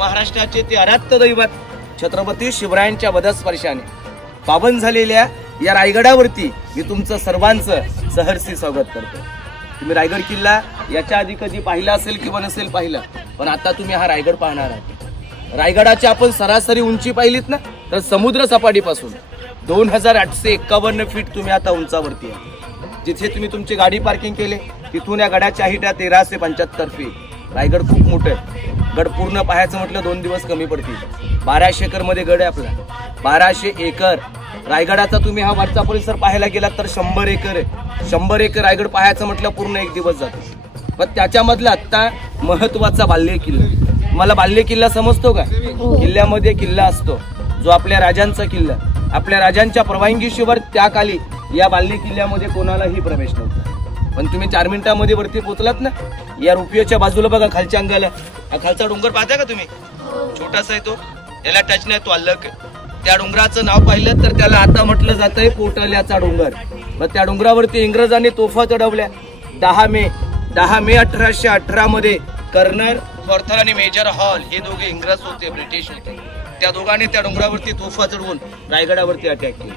महाराष्ट्राचे ते आराध्य दैवत छत्रपती शिवरायांच्या वधस्पर्शाने पावन झालेल्या या रायगडावरती मी तुमचं सर्वांचं सहर्षी स्वागत करतो. तुम्ही रायगड किल्ला याच्या आधी कधी पाहिला असेल किंवा नसेल पाहिला, पण आता तुम्ही हा रायगड पाहणार आहात. रायगडाची आपण सरासरी उंची पाहिलीत ना, तर समुद्र सपाटीपासून 2851 फीट तुम्ही आता उंचावरती आहे. जिथे तुम्ही तुमची गाडी पार्किंग केले तिथून या गडाच्या हिटा 1375 फीट. रायगड खूप मोठं आहे. गड पूर्ण पाहायचं म्हटलं 2 दिवस कमी पडतील. 1200 एकर मध्ये गड आहे आपला, 1200 एकर. रायगडाचा तुम्ही हा वरचा परिसर पाहायला गेलात तर 100 एकर आहे. 100 एकर रायगड पाहायचं म्हटलं पूर्ण 1 दिवस जातो. पण त्याच्यामधला आता महत्वाचा बाल्य किल्ला, मला बाल्य किल्ला समजतो का? किल्ल्यामध्ये किल्ला असतो जो आपल्या राजांचा किल्ला, आपल्या राजांच्या परवानगीशिवाय त्या काली या बाल्य किल्ल्यामध्ये कोणालाही प्रवेश नव्हता. पण तुम्ही 4 मिनिटांमध्ये वरती पोहोचलात ना. या रुपयाच्या बाजूला बघा, खालच्या अंगाला हा खालचा डोंगर पाहता का तुम्ही? छोटासा आहे तो, याला टच नाही, तो अलग. त्या डोंगराचं नाव पाहिलं तर त्याला आता म्हटलं जातंय पोटल्याचा डोंगर. मग त्या डोंगरावरती इंग्रजांनी तोफा चढवल्या. 10 मे 1818 मध्ये कर्नल थॉर्थर आणि मेजर हॉल हे दोघे इंग्रज होते, ब्रिटिश होते. त्या दोघांनी त्या डोंगरावरती तोफा चढवून रायगडावरती अटॅक केला.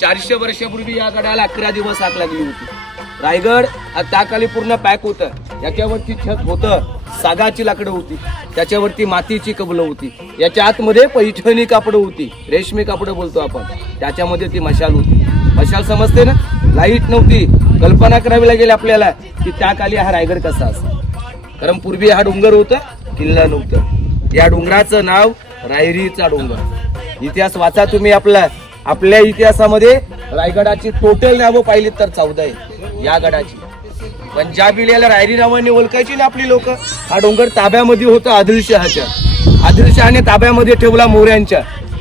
400 वर्षापूर्वी या गडाला 11 दिवस आग लागली होती. रायगड त्याखाली पूर्ण पॅक होतं. याच्यावरती छत होतं, सागाची लाकडं होती, त्याच्यावरती मातीची कबलं होती, याच्या आतमध्ये पैठणी कापड होती, रेशमी कापड बोलतो आपण, त्याच्यामध्ये ती मशाल होती. मशाल समजते ना? लाईट नव्हती. कल्पना करावी लागेल आपल्याला की त्या काली हा रायगड कसा असा. कारण पूर्वी हा डोंगर होता, किल्ला नव्हतं. या डोंगराचं नाव रायरीचा डोंगर. इतिहास वाचा तुम्ही. आपल्या इतिहासामध्ये रायगडाची टोटल नावं पाहिलीत तर 14 आहे. या गडाची पंजाबीला रायरी नावाने ओळखायची ना आपली लोक. हा डोंगर ताब्यामध्ये होता आदिलशहाच्या. आदिलशहाने ताब्यामध्ये ठेवला मोऱ्यांच्या.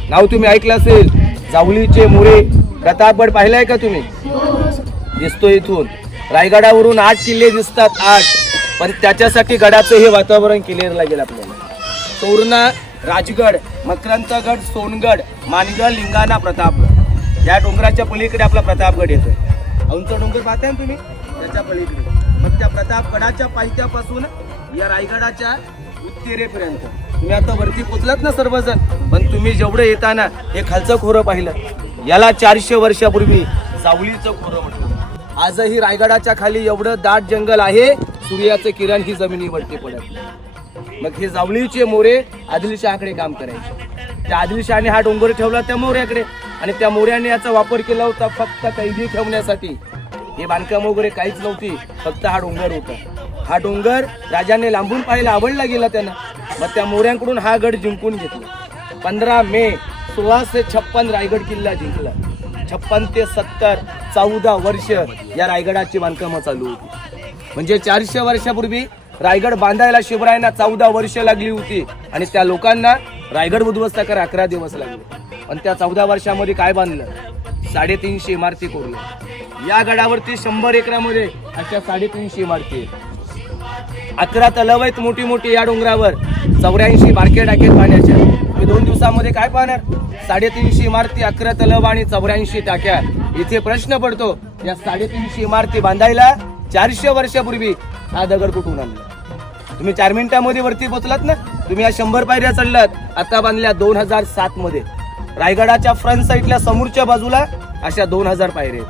नाव तुम्ही ऐकलं असेल, जावलीचे मोरे. प्रतापगड पाहिलाय का तुम्ही? दिसतो इथून. रायगडावरून 8 किल्ले दिसतात, 8. पण त्याच्यासाठी गडाचं हे वातावरण क्लिअर लागेल आपल्याला. तोरणा, राजगड, मकरंदगड, सोनगड, मानगड, लिंगाणा, प्रतापगड. या डोंगराच्या पलीकडे आपला प्रतापगड येतोय. उंच डोंगर पाहताय ना तुम्ही, त्याच्या पलीकडे. मग त्या प्रतापगडाच्या पायथ्यापासून या रायगडाच्या उत्तरेपर्यंत तुम्ही आता वरती पोचलात ना सर्वजण. पण तुम्ही जेवढं येताना हे खालचं खोरं पाहिलं, याला 400 वर्षापूर्वी सावलीचं खोरं म्हटलं. आजही रायगडाच्या खाली एवढं दाट जंगल आहे, सूर्याचं किरण ही जमिनीवरती पडत. मग हे जावलीचे मोरे आदिलशहाकडे काम करायचे. त्या आदिलशहाने हा डोंगर ठेवला त्या मोऱ्याकडे, आणि त्या मोऱ्याने याचा वापर केला होता फक्त कैदी ठेवण्यासाठी. हे बांधकाम वगैरे काहीच नव्हती, फक्त हा डोंगर होता. हा डोंगर राजाने लांबून पाहायला आवडला गेला त्यांना. मग त्या मोऱ्यांकडून हा गड जिंकून घेतला. 15 मे 1656 रायगड किल्ला जिंकला. 56 ते 70 14 वर्ष या रायगडाची बांधकामं चालू होती. म्हणजे 400 वर्षापूर्वी रायगड बांधायला शिवरायांना 14 वर्ष लागली होती, आणि त्या लोकांना रायगड उद्ध्वस्त करा 11 दिवस लागले. पण त्या 14 वर्षामध्ये काय बांधलं? 350 इमारती कोरल्या. या गडावरती 100 एकरामध्ये अशा 350 इमारती. 11 तलाव आहेत मोठी मोठी या डोंगरावर. 84 बारके टाके पाण्याच्या. तुम्ही 2 दिवसामध्ये काय पाहणार? 350 इमारती, 11 तलाव आणि 84 टाक्या. इथे प्रश्न पडतो, या 350 इमारती बांधायला 400 वर्षापूर्वी हा दगड कुठून आणला? तुम्ही 4 मिनिटांमध्ये वरती पोहोचलात ना. तुम्ही या 100 पायऱ्या चढलात. आता बांधल्या 2007 मध्ये. रायगडाच्या फ्रंट साईडला समोरच्या बाजूला अशा 2000 पायऱ्या.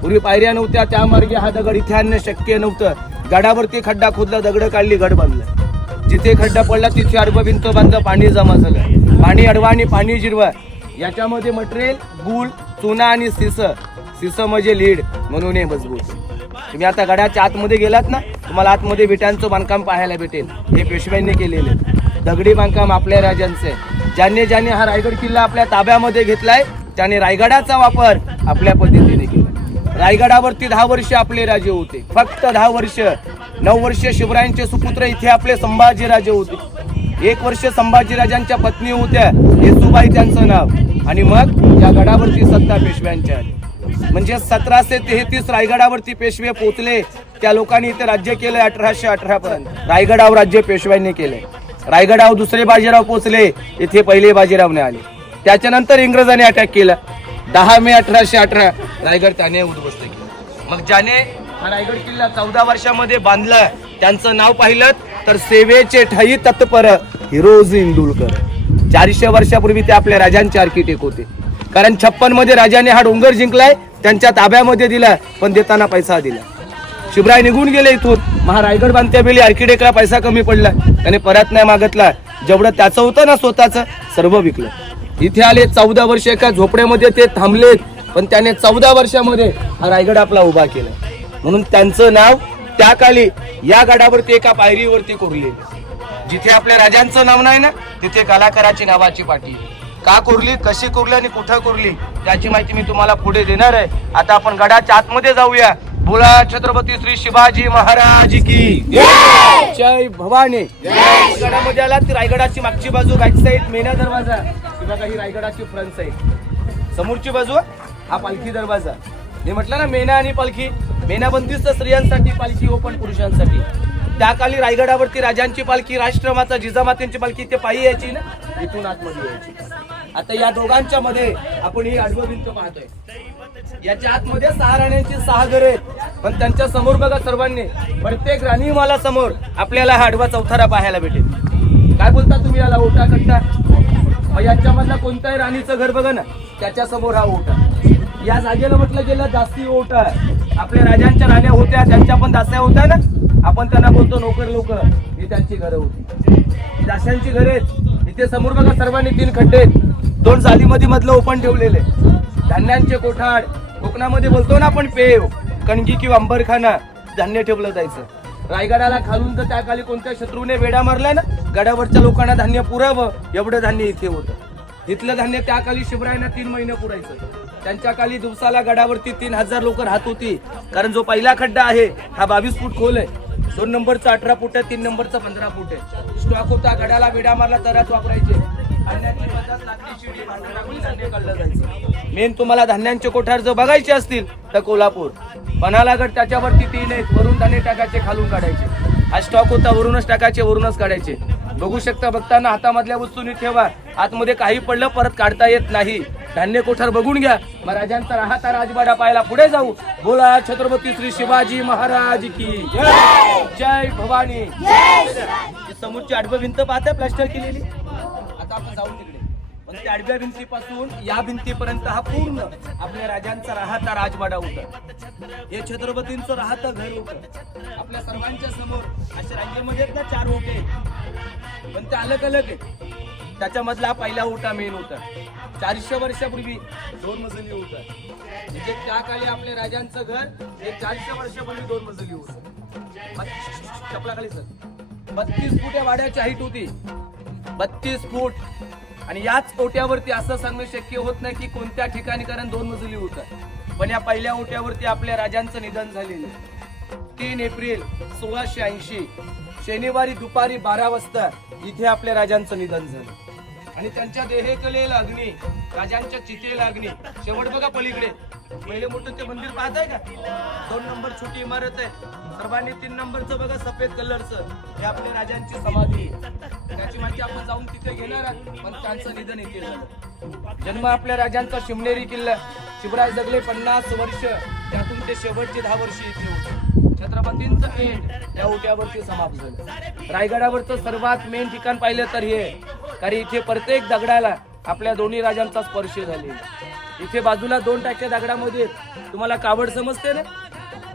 पूर्वी पायऱ्या नव्हत्या, त्या मार्गे हा दगड इथे आणणं शक्य नव्हतं. गडावरती खड्डा खोदला, दगड काढली, गड बांधला. जिथे खड्डा पडला तिथे अडवं भिंत बांधलं, पाणी जमा झालं. पाणी अडवा आणि पाणी जिरवा. याच्यामध्ये मटेरियल गुळ, चुना आणि सिस म्हणजे लीड, म्हणून हे मजबूत. तुम्ही आता गडाच्या आतमध्ये गेलात ना, तुम्हाला आतमध्ये विटांचं बांधकाम पाहायला भेटेल. हे पेशव्यांनी केलेले दगडी बांधकाम आपल्या राजांचे. ज्याने हा रायगड किल्ला आपल्या ताब्यामध्ये घेतलाय त्याने रायगडाचा वापर आपल्या पद्धतीने केला. रायगडावरती 10 वर्ष आपले राजे होते, फक्त 10 वर्ष. 9 वर्ष शिवरायांचे सुपुत्र इथे आपले संभाजीराजे होते. 1 वर्ष संभाजीराजांच्या पत्नी होत्या, येसुबाई त्यांचं नाव. आणि मग या गडावरती सत्ता पेशव्यांच्या आली. म्हणजे 1733 रायगडावरती पेशवे पोचले. त्या लोकांनी इथे राज्य केलं 1818 पर्यंत. रायगडावर राज्य पेशव्यांनी केले. रायगडावर दुसरे बाजीराव पोचले, इथे पहिले बाजीरावने आले. त्याच्यानंतर इंग्रजांनी अटॅक केला. 10 मे 1818 रायगड त्याने उद्ध्वस्त केला. मग ज्याने हा रायगड किल्ला 14 वर्षामध्ये बांधला त्यांचं नाव पाहिलं तर सेवेचे ठाई तत्पर हिरोजी इंदुलकर. 400 वर्षापूर्वी ते आपल्या राजांचे आर्किटेक्ट होते. कारण 56 मध्ये राजाने हा डोंगर जिंकलाय, त्यांच्या ताब्यामध्ये दिला, पण देताना पैसा दिला. शिवराय निघून गेले इथून. रायगड बांधत्या वेळी आर्किटेक्टला पैसा कमी पडला, त्याने परत नाही मागितला. जेवढं त्याचं होतं ना स्वतःचं सर्व विकलं. इथे आले 14 वर्ष एका झोपड्यामध्ये ते थांबलेत, पण त्याने 14 वर्षामध्ये हा रायगड आपला उभा केला. म्हणून त्यांचं नाव त्या काली या गडावरती एका पायरीवरती कोरले. जिथे आपल्या राजांचं नाव नाही ना, तिथे कलाकाराची नावाची पाठी. का कोरली, कशी कोरली आणि कुठं कोरली त्याची माहिती मी तुम्हाला पुढे देणार आहे. आता आपण गडाच्या आतमध्ये जाऊया. बोला छत्रपती श्री शिवाजी महाराज की जय भवानी. गडामध्ये आला ती रायगडाची मागची बाजू बॅक साईड मेना दरवाजा, बघा ही रायगडाची फ्रंट साईड. समोरची बाजू हा पालखी दरवाजा. मी म्हटलं ना मेना आणि पालखी. मेना बंदिस्त स्त्रियांसाठी, पालखी ओपन पुरुषांसाठी. त्या काली रायगडावरती राजांची पालखी, राष्ट्रमाता जिजामातेंची पालखी ते पायी यायची ना, इथून आतमध्ये यायची. आता या दोघांच्या मध्ये आपण ही आडवं भिंत पाहतोय. याच्या आतमध्ये 6 राण्यांची 6 घरे आहेत, पण त्यांच्या समोर बघा सर्वांनी, प्रत्येक राणीमाला समोर आपल्याला हा आडवा चौथारा पाहायला भेटेल. काय बोलता तुम्ही याला, ओटा कट्टा? मग याच्यामधला कोणत्याही राणीचं घर बघा ना, त्याच्या समोर हा ओटा. या जागेला म्हटलं गेलं जास्ती ओटा. आपल्या राजांच्या राण्या होत्या, त्यांच्या पण दास्या होत्या ना, आपण त्यांना बोलतो नोकर लोक. ही त्यांची घरं होती, दास्यांची घरे आहेत. इथे समोर बघा सर्वांनी 3 खड्डे आहेत, 2 जालीमध्ये मधलं ओपन ठेवलेले. धान्यांचे कोठाड, कोकणामध्ये बोलतो ना आपण पेव, कणगी किंवा अंबरखाना, धान्य ठेवलं जायचं. रायगडाला खालून तर त्या काली कोणत्या शत्रूने वेढा मारला ना, गडावरच्या लोकांना धान्य पुरावं एवढं धान्य इथे होतं. इथलं धान्य त्या काली शिवरायांना 3 महिने पुरायचं. त्यांच्या काली दिवसाला गडावरती 3000 लोक राहत होती. कारण जो पहिला खड्डा आहे हा 22 फूट खोल आहे, 2 नंबरचा 18 फूट आहे, 3 नंबरचा 15 फूट आहे. स्टॉक होता, गडाला वेढा मारला तरच वापरायचे. मेन तुम्हाला धान्यांचे कोठार जर बघायचे असतील तर कोल्हापूर, पन्हाळगड, त्याच्यावरती 3 आहेत. वरून धान्य टाकायचे, खालून काढायचे. हा स्टॉक होता, वरूनच टाकायचे, वरूनच काढायचे. बघू शकता, बघताना हातामधल्या वस्तूंनी ठेवा. आतमध्ये काही पडलं परत काढता येत नाही. धान्य कोठार बघून घ्या. महाराजांचा राहता राजवाडा पाहायला पुढे जाऊ. बोला छत्रपती श्री शिवाजी महाराज की जय भवानी. समोरची आडवी भिंत पाहता प्लास्टर केलेली. आता आपण जाऊ तिकडे. पण त्या आडव्या भिंतीपासून या भिंतीपर्यंत हा पूर्ण आपल्या राजांचा राहता राजवाडा होता. हे छत्रपतींचं राहतं घर होतं. आपल्या सर्वांच्या समोर अशा रांगेमध्ये ना 4 ओटे, पण ते अलग अलग आहे. त्याच्यामधला हा पहिला ओटा मेन होता. 400 वर्षापूर्वी 2 मजली होता. म्हणजे त्या काळी आपल्या राजांचं घर हे 400 वर्षापूर्वी 2 मजली होतं. चपलाखाली सर 32 फूट या वाड्याची हाईट होती, 32 फूट. आणि याच ओट्यावरती असं सांगणं शक्य होत नाही की कोणत्या ठिकाणी, कारण 2 मजली होतं. पण या पहिल्या ओट्यावरती आपल्या राजांचं निधन झालेलं. 3 एप्रिल 1680 शनिवारी दुपारी 12 वाजता इथे आपल्या राजांचं निधन झालं. आणि त्यांच्या देहेकलेला अग्नी, राजांच्या चितेला अग्नी. शेवट बघा पलीकडे पहिले मोठं ते मंदिर पाहताय का, 2 नंबर छोटी इमारत आहे. सर्वांनी 3 नंबरचं बघा सफेद कलरचं, हे आपल्या राजांची समाधी. त्याची माहिती आपण जाऊन तिथे घेणार आहोत. पण त्यांचं निधन इथे झालं. जन्म आपल्या राजांचा शिवनेरी किल्ला. शिवराय जगले 50 वर्ष, त्यातून ते शेवटचे 10 वर्ष इथे होते. छत्रपतींचं एंड या ओट्यावरती समाप्त झालं. रायगडावरचं सर्वात मेन ठिकाण पाहिलं तर हे, कारण इथे प्रत्येक दगडाला आपल्या दोन्ही राजांचा स्पर्श झाले. इथे बाजूला 2 टाक्या दगडामध्ये तुम्हाला कावड समजते ना,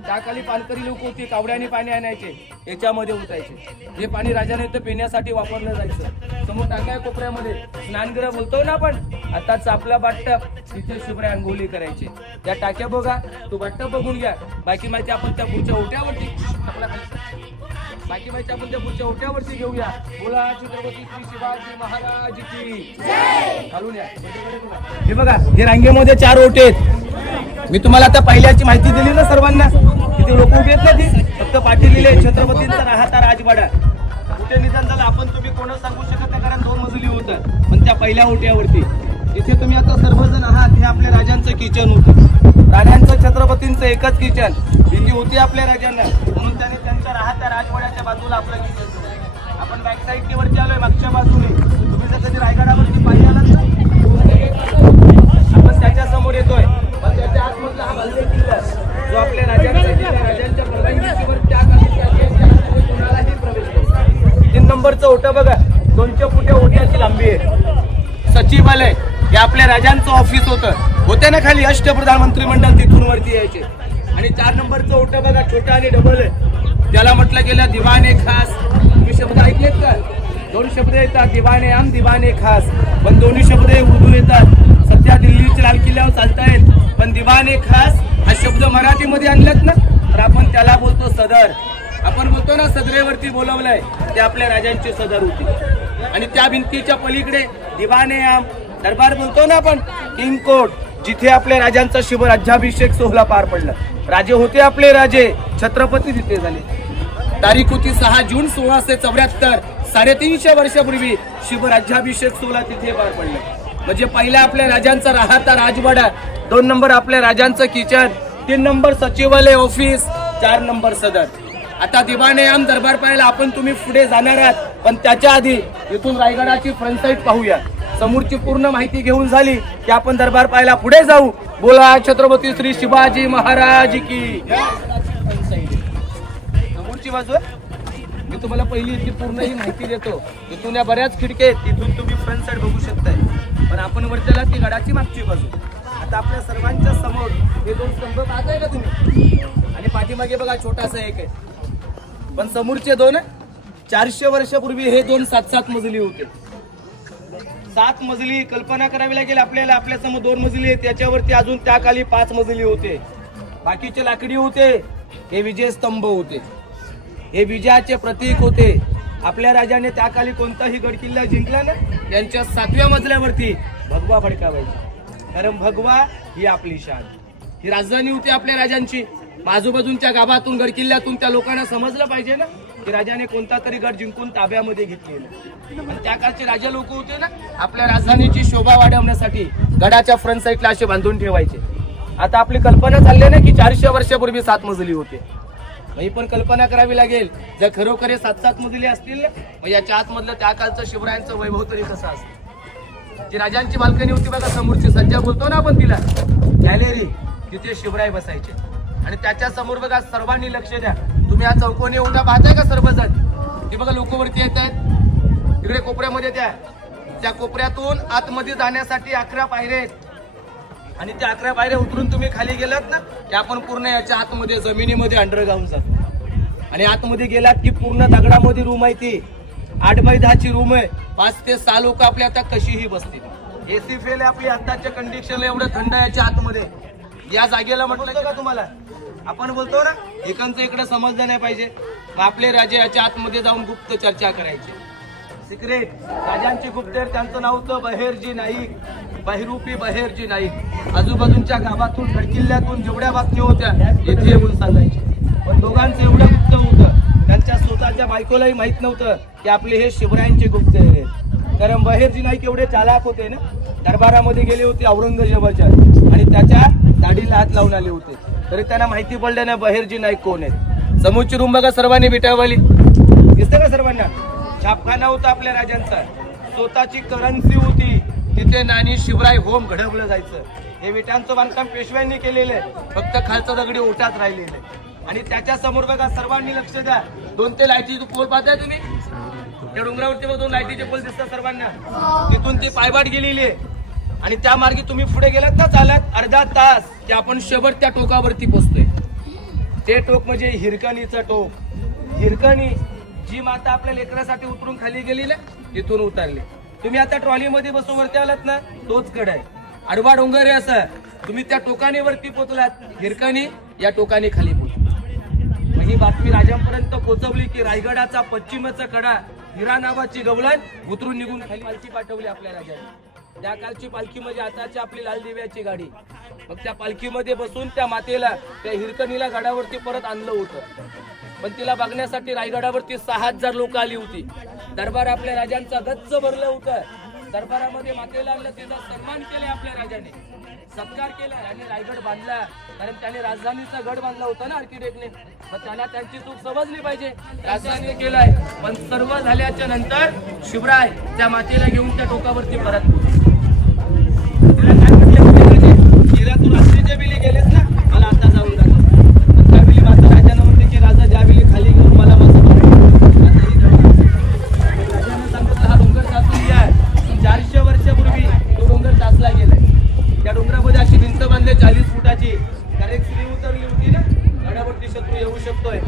त्या खाली पानकरी लोक होती, कावड्याने पाणी आणायचे, याच्यामध्ये उठायचे. हे पाणी राजाने इथं पिण्यासाठी वापरलं जायचं. समोर टाक्या कोपऱ्यामध्ये स्नानगृह बोलतो ना आपण, आताच आपला बाटप, तिथे शिवराय अंघोळी करायचे. त्या टाक्या बघा, तो बाटप बघून घ्या. बाकी माहिती आपण त्या पुढच्या ओट्यावरती घेऊया. बोला छत्रपती श्री शिवाजी महाराज की घालून या. हे बघा, हे रांगेमध्ये 4 ओटे आहेत. मी तुम्हाला आता पहिल्याची माहिती दिली ना सर्वांना. तिथे लोक उभे आहेत ना, ती फक्त पाठी लिहिले छत्रपतींचा राहता राजवाडा. कुठे निधन झालं आपण तुम्ही कोणाला सांगू शकत नाही, कारण 2 मजली होतं. पण त्या पहिल्या ओट्यावरती इथे तुम्ही आता सर्वजण आहात. हे आपल्या राजांचं किचन होतं. राजांचं छत्रपतींचं एकच किचन. भीती होती आपल्या राजांना, म्हणून त्याने त्यांच्या राहत्या राजवाड्याच्या बाजूला आपलं किचन ठेवलं. आपण बॅक साईड वरती आलोय, मागच्या बाजूने. तुम्ही जर कधी रायगडावरती पायी आलात ना, आपण त्याच्या समोर येतोय. पण त्याच्या आतमधला हा बाल्ले किल्ला, जो आपल्या राजांचा किल्ला, राजांच्या परवानगीवर त्या काळी कोणालाही प्रवेश करतो. 3 नंबरचं ओटं बघा, 200 हे आपल्या राजांचं ऑफिस होते ना खाली अष्टप्रधान मंत्रिमंडळ, तिथून वरती यायचे. आणि 4 नंबरचं ओटं बघा, छोटा आणि डबल आहे. त्याला म्हटलं गेलं दिवाने खास. तुम्ही शब्द ऐकलेत का? 2 शब्द येतात, दिवाने आम, दिवाने खास. पण दोन्ही शब्द उर्दू येतात. सध्या दिल्लीच्या लाल किल्ल्यावर चालतायत, पण दिवाने खास हा शब्द मराठीमध्ये आणलात ना, तर आपण त्याला बोलतो सदर. आपण बोलतो ना सदरेवरती बोलवलंय, ते आपल्या राजांची सदर होती. आणि त्या भिंतीच्या पलीकडे दिवाने आम दरबार बोलतो ना आपण, किंग कोर्ट, जिथे आपल्या राजांचा शिवराज्याभिषेक सोहळा पार पडला. राजे होते आपले राजे, छत्रपती तिथे झाले. तारीख होती 6 जून 1674. 350 वर्षापूर्वी शिवराज्याभिषेक सोहळा तिथे पार पडला. म्हणजे पहिला आपल्या राजांचा राहता राजवाडा, 2 नंबर आपल्या राजांचं किचन, 3 नंबर सचिवालय ऑफिस, 4 नंबर सदर. आता दिवाने आम दरबार पाहायला आपण तुम्ही पुढे जाणार आहात, पण त्याच्या आधी इथून रायगडाची फ्रंट साईड पाहूया. समोरची पूर्ण माहिती घेऊन झाली की आपण दरबार पाहायला पुढे जाऊ. बोला छत्रपती श्री शिवाजी महाराज की. समोरची बाजू मी तुम्हाला पहिली इथली पूर्ण ही माहिती देतो. इथून या बऱ्याच खिडक्या आहेत, तिथून तुम्ही फ्रंट साईड बघू शकताय. पण आपण वरच्याला ती गडाची मागची बाजू. आता आपल्या सर्वांच्या समोर हे 2 स्तंभ पाहताय का तुम्ही? आणि पाठीमागे बघा छोटासा एक आहे. पण समोरचे 2 400 वर्षापूर्वी हे 2 7-7 मजली होते. 7 मजली कल्पना करावी लागेल आपल्याला. आपल्या समोर 2 मजली आहेत, त्याच्यावरती अजून त्या खाली 5 मजली होते. बाकीचे लाकडी होते. हे विजय स्तंभ होते, हे विजयाचे प्रतीक होते. आपल्या राजाने त्या खाली कोणताही गड किल्ला जिंकला ना, त्यांच्या 7व्या मजल्यावरती भगवा फडकावायचा. कारण भगवा ही आपली शान, ही राजधानी होती आपल्या राजांची. आजूबाजूच्या गावातून गड किल्ल्यातून त्या लोकांना समजलं पाहिजे ना की राजाने कोणता तरी गड जिंकून ताब्यामध्ये घेतलेला. आणि त्या काळचे राजा लोक होते ना, आपल्या राजधानीची शोभा वाढवण्यासाठी गडाच्या फ्रंट साईडला असे बांधून ठेवायचे. आता आपली कल्पना चालली ना की 400 वर्षापूर्वी 7 मजली होते. ही पण कल्पना करावी लागेल. जर खरोखर 7-7 मजली असतील ना, मग याच्या आतमधलं त्या काळचं शिवरायांचं वैभव तरी कसं असतं. जी राजांची बाल्कनी होती बघा समोरची, सज्जा बोलतो ना आपण तिला, गॅलरी, तिथे शिवराय बसायचे. आणि त्याच्या समोर बघा, सर्वांनी लक्ष द्या. तुम्ही हा चौकोनी ओटा पाहताय का सर्वजण? ती बघा लोक वरती येत आहेत. तिकडे कोपऱ्यामध्ये त्या कोपऱ्यातून आतमध्ये जाण्यासाठी 11 पायऱ्या आहेत. आणि त्या 11 पायऱ्या उतरून तुम्ही खाली गेलात ना की आपण पूर्ण याच्या आतमध्ये जमिनीमध्ये अंडरग्राऊंड जातो. आणि आतमध्ये गेलात की पूर्ण दगडामध्ये रूम आहे. ती 8x10 रूम आहे. 5 ते 6 लोक आपल्या आता कशीही बसतील. एसी फेल आहे आपली आताच्या कंडिशनला, एवढं थंड याच्या आतमध्ये. या जागेला म्हटलं का तुम्हाला, आपण बोलतो ना एकांचं इकडे समजलं नाही पाहिजे. मग आपले राजे याच्या आतमध्ये जाऊन गुप्त चर्चा करायची. सिक्रेट राजांची गुप्तहेर, त्यांचं नाव होतं बहेरजी नाईक, बहिरूपी बहेरजी नाईक. आजूबाजूच्या गावातून गडकिल्ल्यातून जेवढ्या बातम्या होत्या येथे येऊन सांगायचे. पण दोघांचं एवढं गुप्त होतं, त्यांच्या स्वतःच्या बायकोलाही माहित नव्हतं की आपले हे शिवरायांचे गुप्तहेर आहेत. कारण बहेरजी नाईक एवढे चालाक होते ना, दरबारामध्ये गेले होते औरंगजेबाच्या आणि त्याच्या दाढीला हात लावून आले होते. तरी त्यांना माहिती पडलं ना बहेरजी नाईक कोण आहेत. समोरची रूम बघा सर्वांनी विटावाली दिसतं का सर्वांना? छापखाना होता आपल्या राजांचा, स्वतःची करन्सी होती. तिथे नाणी शिवराय होम घडवलं जायचं. हे विटांचं बांधकाम पेशव्यांनी केलेलं आहे, फक्त खालचं दगडी ओटात राहिलेलं आहे. आणि त्याच्या समोर बघा सर्वांनी लक्ष द्या, 2 ते लाईटीचे पोल पाहताय तुम्ही? त्या डोंगरावरती 2 लाईटीचे पोल दिसतात सर्वांना. तिथून ती पायवाट गेलेली आहे. आणि त्या मार्गे तुम्ही पुढे गेलात ना चालत अर्धा तास की आपण शेवट त्या टोकावरती पोहोचतोय. ते टोक म्हणजे हिरकणीचं टोक. हिरकणी जी माता आपल्या लेकरासाठी उतरून खाली गेली ना, तिथून उतरली. तुम्ही आता ट्रॉलीमध्ये बसून वरती आलात ना, तोच गड आहे. आडवा डोंगर आहे असं. तुम्ही त्या टोकाने वरती पोहोचलात, हिरकणी या टोकाने खाली पोहोचला. ही बातमी राजांपर्यंत पोहोचवली की रायगडाचा पश्चिमेचा कडा हिरा नावाची गवळण उतरून निघून खाली पालखी पाठवली आपल्या राजाने. त्या कालची पालखी म्हणजे आताची आपली लाल दिव्याची गाडी. मग त्या पालखीमध्ये बसून त्या मातेला, त्या हिरकणीला गडावरती परत आणलं होतं. पण तिला बघण्यासाठी रायगडावरती 6000 लोक आली होती. दरबार आपल्या राजांचा गच्च भरलं होतं. दरबारामध्ये मातेला आणलं, तिचा सन्मान केला आपल्या राजाने, सत्कार केला आणि रायगड बांधला. कारण त्याने राजधानीचा गड बांधला होता ना आर्किटेक्टने. मग त्यांना त्यांची चूक समजली पाहिजे, राजधानी केलाय. पण सर्व झाल्याच्या नंतर शिवराय त्या मातेला घेऊन त्या टोकावरती परत तिला काय म्हटलं, हिरातून रात्रीच्या वेळी गेलेस ना, मला आता जाऊन जातो. त्यावेळी माता राजाने म्हणते की राजा ज्यावेळी खाली घेऊन मला माझं राजाने सांगितलं हा डोंगर तासून घ्या. 400 वर्षापूर्वी तो डोंगर तासला शकतोय.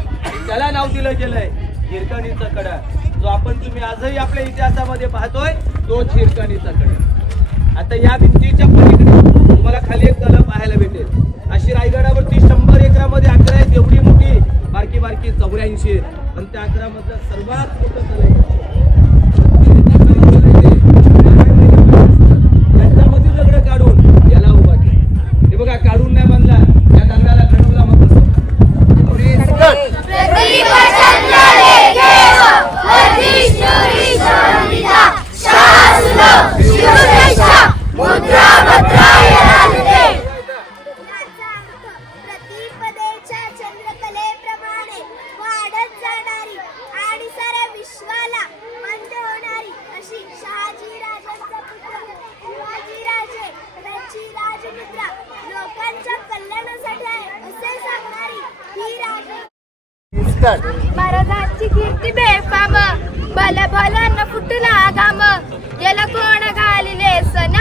त्याला नाव दिलं गेलंय हिरकणीचा कडा. जो आपण तुम्ही आजही आपल्या इतिहासामध्ये पाहतोय तोच हिरकणीचा कडा. आता या भिंतीच्या पलीकडे तुम्हाला खाली एक तलाव पाहायला भेटेल. अशी रायगडावरती 100 एकरामध्ये 11 आहेत. एवढी मोठी बारकी बारकी 84 पण त्या 11 मधलं सर्वात मोठं तलाव त्याच्यामध्ये दगड काढून याला उभा केला. हे बघा, काढून नाही बांधला, या दगडाला घडवला मग महाराजांची कीर्ती बेफाम भला भला न फुटला घाम याला कोण घालिले सन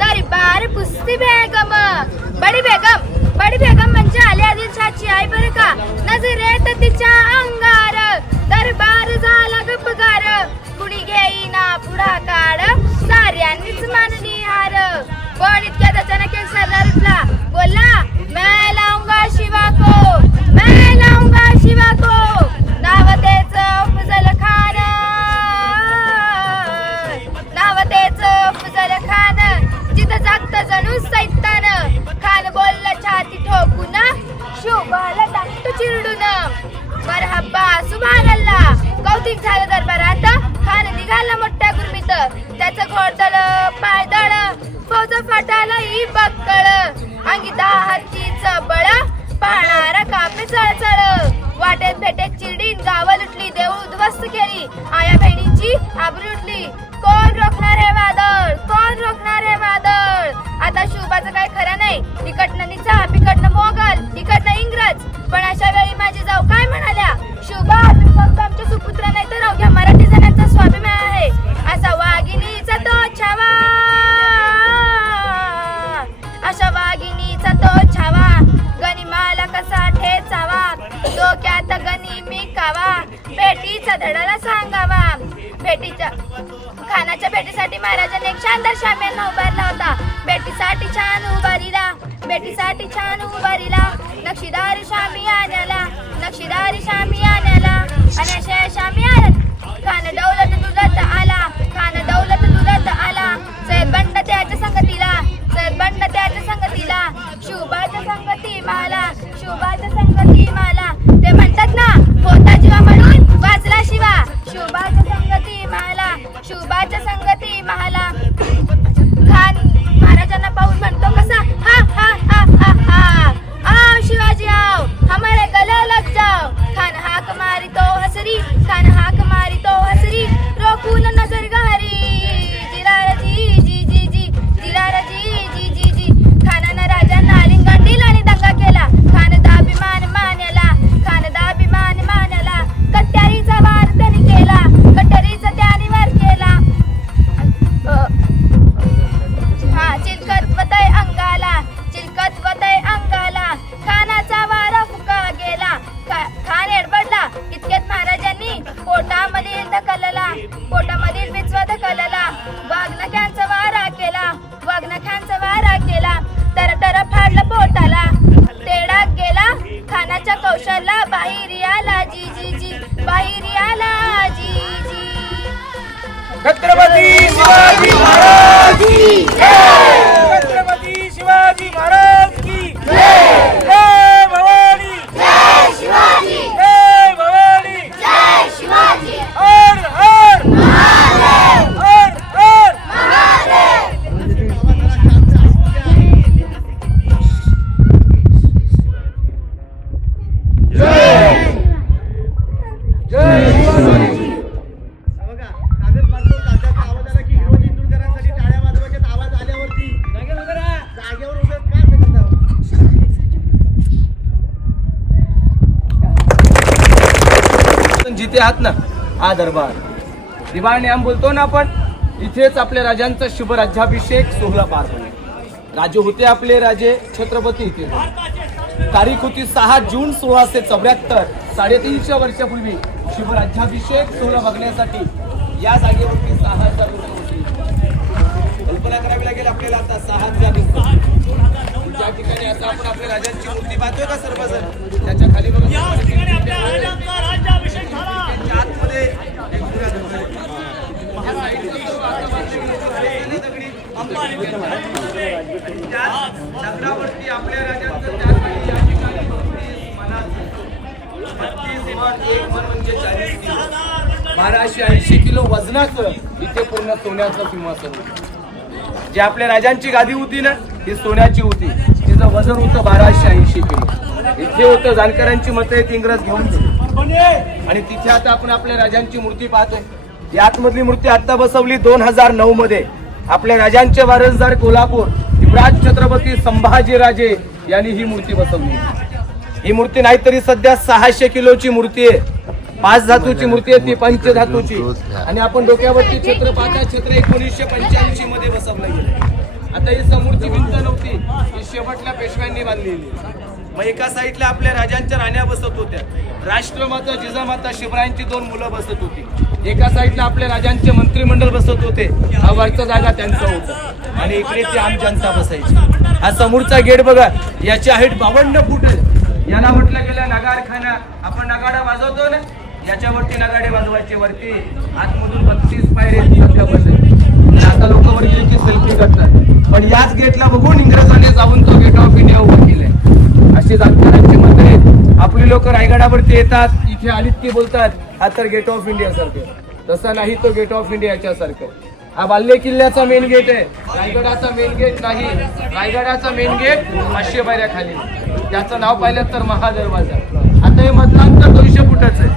दरबार पुस्ती बेगम. बडी बेगम म्हणजे आली आदिलशाची आई बरं का. नजरेत तिच्या अंगार दरबार झाला गपगार. कुणी घेईना पुढाकार साऱ्यांनीच मानली हार. पण इतक्यात अचानक एक सरदार उठला, बोलला मैं लाऊंगा शिवा को, मैं लाऊंगा शिवा को. नाव तेच अफजल खान, नाव तेच अफजल खान. जिथं जागत जणू सैतान. खान बोलला छाती ठोकून, शोभाला टाकतो चिरडून. मरहब्बा सुभान अल्लाह. कौतिक झालं दरबारात. खान निघाला मोठ्या गुरमीत. त्याचं घोडदळ पायदळ फौज फाटाला ही बक्कळ. अंगी 10 हातीचं बळ पाहणारा कापे चळचळ. वाटेत भेटेत चिरडीन गाव लुटली. देऊ उद्ध्वस्त केली. आया बहिणीची आबरू लुटली. कोण रोखणार हे वादळ, कोण रोखणार हे वादळ. आता शुभाचं काय खरं नाही. इकडनं निजाम, इकडनं मोगल, इकडनं इंग्रज. पण अशा वेळी माझी जाऊ काय म्हणाल्या, शुभा तुम्ही फक्त आमचे सुपुत्र नाही तर अवघ्या मराठी जणांचा स्वाभिमान आहे. असा वाघिणीचा तो छावा, अशा वाघिणीचा तो छावा. गनिमाला कसा ठेचावा, डोक्यात गणी मी कावा. भेटीचा धडाला सांगावा. भेटीच्या खानाच्या भेटीसाठी महाराजांनी एक शानदार शामियाना उभारला होता. भेटीसाठी छान उभारीला, भेटीसाठी छान उभारीला. नक्षीदार शामियान्याला, नक्षीदार शामियान्याला. आणि अशा शामियान्यात खान दौलत दुलत आला, खान दौलत दुलत आला. सैयद बंड त्याच्या संगतीला, सैयद बंड त्याच्या संगतीला. शुभाच्या संगती माला, शुभाच्या संगती माला. ते म्हणतात ना, होता जीवा म्हणून वाचला शिवा. शुभाच्या संगती माला, शुभाच्या संगती माला. खान महाराजांना पाहून म्हणतो कसा, हा हा हा हा हा. आओ शिवाजी आओ, हमारे गले लग जाओ. खान हाक मारी तो हसरी, खान हाक मारी तो हसरी. रोखून नजर गहरी, जिरार जी जी जी जी, जिरार जी जी जी जी. खानानं राजांना आलिंगन दिलं आणि दंगा केला. खान दाभिमान मान्याला, खान दाभिमान मान्याला. कट्यारीचा वार त्याने केला, कट्यारीचा त्याने वार केला. हा चिलकत वतय अंगाला, चिलकत वतय अंगाला. खानाचा वारा फुका गेला. खान एडबडला. इतक्यात महाराजांनी पोटामधील ढकलला, पोटामधील बिचवा ढकलला. वाघनख्यांचा वारा केला, वाघनख्यांचा वारा केला. तर फाडलं पोटाला, तेडा गेला. खानाच्या कौशलला बाहेर आला जी जी जी, बाहेर आला जी जी. छत्रपती शिवाजी महाराज की जय. छत्रपती शिवाजी महाराज की जय. जय भवानी, जय शिवाजी, जय भवानी, जय शिवाजी. हर हर महादेव, हर हर महादेव. जय शिवाजी. जिथे आहात ना, हा दरबार दिवाण आम बोलतो ना आपण. इथेच आपल्या राजांचा शुभ राज्याभिषेक सोहळा पार पडला. राजे होते आपले राजे छत्रपती इथे. तारीख होती 6 जून 1674. 350 वर्षापूर्वी शिवराज्याभिषेक सोहळा बघण्यासाठी या जागेवरती 6,000 लोक होती. कल्पना करावी लागेल आपल्याला आता 6,000 लोक. ज्या ठिकाणी आता आपण आपल्या राजांची मूर्ती पाहतोय का सर्वजण, त्याच्या खाली बघा आतमध्ये दगडावरती आपल्या राजांचं त्या ठिकाणी 1280 किलो वजनाचं इथे पूर्ण सोन्याचं सिंहासन होतं. जे आपल्या राजांची गादी होती ना ही सोन्याची होती. तिचं वजन होतं 1280 किलो. इथे होतं जाणकारांची मतं आहेत इंग्रज घेऊन गेले आणि तिथे आता आपण आपल्या राजांची मूर्ती पाहतोय. ही आतमधली मूर्ती आता बसवली 2009 मध्ये. आपल्या राजांचे वारसदार कोल्हापूर युवराज छत्रपती संभाजीराजे यांनी ही मूर्ती बसवली. ही मूर्ती नाहीतरी सध्या 600 किलोची मूर्ती आहे. 5 धातूची मूर्ती आहे ती, पंचधातूची. आणि आपण डोक्यावरती छत्र पाहता, छत्र 1985 मध्ये बसवलं गेलं. आता ही समोरची भिंत नव्हती, ही शेवटल्या पेशव्यांनी बांधलेली. मग एका साईडला आपल्या राजांच्या राण्या बसत होत्या. राष्ट्रमाता जिजामाता शिवरायांची 2 मुलं बसत होती. एका साईडला आपल्या राजांचे मंत्रिमंडळ बसत होते. हा वरचा जागा त्यांचा होता आणि इकडे ती आम जनता बसायची. हा समोरचा गेट बघा, याची हाईट 52 फूट आहे. याला म्हटलं गेलं नगारखाना. आपण नगाडा वाजवतो ना, याच्यावरती नगाडे वाजवायचे. वरती आतमधून 32 पायऱ्या सध्या बसायचे. आता लोक वर गेले की सेल्फी करतात. पण याच गेटला बघून इंग्रजांनी जाऊन तो गेट ऑफ इंडिया उभा केलाय. अशी जाणकारांची मतं आहेत. आपली लोक रायगडावरती येतात, इथे आलीत की बोलतात हा तर गेट ऑफ इंडिया सारखं. तसा नाही तो गेट ऑफ इंडियाच्या सारखं. हा बाल्ले किल्ल्याचा मेन गेट आहे, रायगडाचा मेन गेट नाही. रायगडाचा मेन गेट 500 पायऱ्या खाली, त्याचं नाव पाहिलं तर महादरवाजा. आता हे मतदान 200 फुटाचं आहे,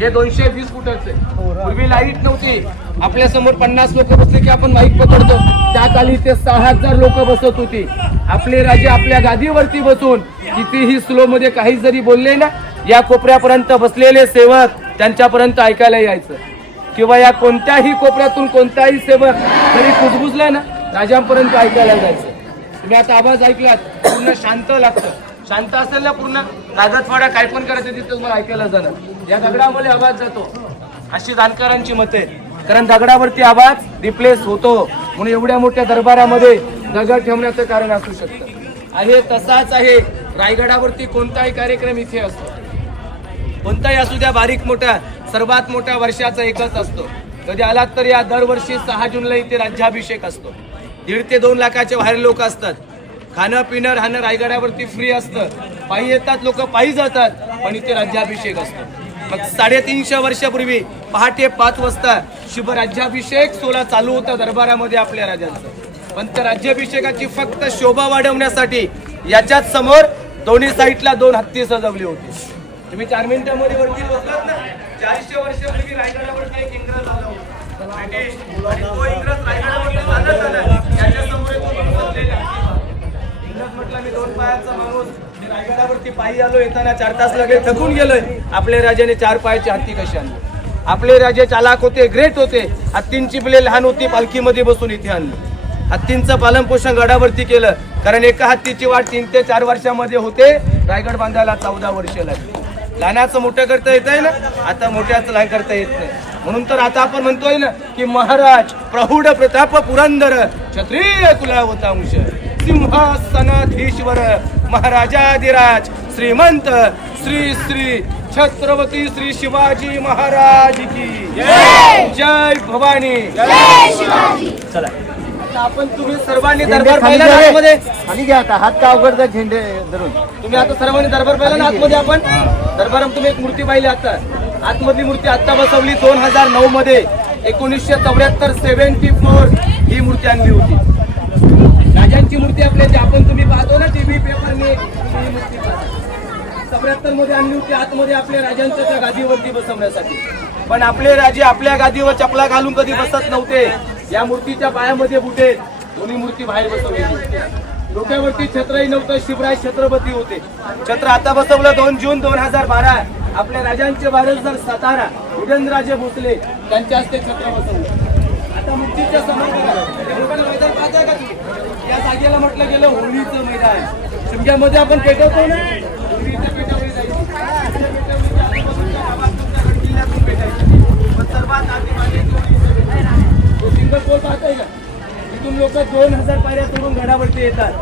हे 220 फुटाचं आहे. पूर्वी लाईट नव्हती. आपल्या समोर 50 लोक बसले की आपण माईक पकडतो. त्या काली ते 6,000 लोक बसत होती. आपले राजे आपल्या गादीवरती बसून कितीही स्लो मध्ये काही जरी बोलले ना, या कोपऱ्यापर्यंत बसलेले सेवक त्यांच्यापर्यंत ऐकायला यायचं. किंवा या कोणत्याही कोपऱ्यातून कोणताही सेवक जरी कुजबुजला ना, राजांपर्यंत ऐकायला जायचं. तुम्ही आता आवाज ऐकलात, पूर्ण शांत लागतं. शांत असेल ना पूर्ण, कागदफाडा काय पण करायचं तिथे तुम्हाला ऐकायला जाणार. या दगडामध्ये आवाज जातो, अशी जाणकारांची मते. कारण दगडावरती आवाज रिप्लेस होतो, म्हणून एवढ्या मोठ्या दरबारामध्ये दगड ठेवण्याचं कारण असू शकतं. आहे तसाच आहे रायगडावरती कोणताही कार्यक्रम इथे असतो, कोणताही असू द्या, बारीक मोठा, सर्वात मोठा वर्षाचा एकच असतो. कधी आलात तर या दरवर्षी 6 जूनला इथे राज्याभिषेक असतो. 1.5 ते 2 लाखाच्या बाहेर लोक असतात. खाणं पिणं राहणं रायगडावरती फ्री असतं. पायी येतात लोक, पायी जातात, पण इथे राज्याभिषेक असतो. मग 350 वर्षापूर्वी पहाटे 5 वाजता शिवराज्याभिषेक सोहळा चालू होता दरबारामध्ये आपल्या राजांचा. पण त्या राज्याभिषेकाची फक्त शोभा वाढवण्यासाठी याच्याच समोर दोन्ही साईडला 2 हत्ती सजवली होती. तुम्ही 4 मिनिटांमध्ये वरती बसलात ना, 400 वर्षापूर्वी रायगडावरती एक इंग्रज आला होता, ब्रिटिश. आणि तो इंग्रज रायगडावरती चालत आला, याच्यासमोर इंग्रज म्हटला मी 2 पायाचा माणूस, मी रायगडावरती पायी आलो, येताना 4 तास लगेच थकून गेलोय. आपल्या राजाने 4 पायाची हत्ती कशी आणली? आपले राजे चालाक होते, ग्रेट होते. हत्तींची पिले लहान होती, पालखीमध्ये बसून इथे आणली. हत्तींचं पालन पोषण गडावरती केलं, कारण एका हत्तीची वाट 3 ते 4 वर्षामध्ये होते. रायगड बांधायला 14 वर्ष लागली. लहानाचं मोठं करता येत आहे ना, आता मोठ्याचं लहान करता येत नाही. म्हणून तर आता आपण म्हणतोय ना की महाराज प्रौढ प्रताप पुरंदर क्षत्रिय कुलावतांश सिंहासनाधीश्वर महाराजाधिराज श्रीमंत श्री श्री छत्रपती श्री शिवाजी महाराज की जय भवानी. चला आता आपण तुम्ही सर्वांनी दरबार पाहिला ना आतमध्ये? खाली घ्या आता, हात का अवघड झेंडे धरून. तुम्ही आता सर्वांनी दरबार पाहिला ना आतमध्ये? आपण दरबारात तुम्ही एक मूर्ती पाहिली आता. आतमधली मूर्ती आता बसवली 2009 मध्ये. 1974 74 ही मूर्ती आणली होती. राजांची मूर्ती आपल्या जे आपण तुम्ही पाहतो ना टीव्ही पेपरने, 74 मध्ये आणली होती आतमध्ये आपल्या राजांच्या त्या गादीवरती बसवण्यासाठी. पण आपले राजे आपल्या गादीवर चपला घालून कधी बसत नव्हते. या मूर्तीच्या पायामध्ये बुटे, दोन्ही मूर्ती बाहेर बसवली. डोक्यावरती छत्रही नव्हतं, शिवराय छत्रपती होते. छत्र आता बसवलं 2 जून 2012. आपल्या राजांचे वारसदार सातारा उदयनराजे भोसले त्यांच्या हस्ते छत्र बसवलं. आता मूर्तीच्या समोर मैदान पाहताय का तुम्ही? या जागेला म्हटलं गेलं होळीचं मैदान. शिमग्यामध्ये आपण पेटवतो ना, पूर्वी इथे पेटवली जायची. इथे पेटवली की आजूबाजूच्या गावातूनच्या गडकिल्ल्यातून पेटायची. पण सर्वात आधी माझी तो सिंगल पोल पाहताय का? इथून लोक 2000 पायऱ्या तोडून गडावरती येतात.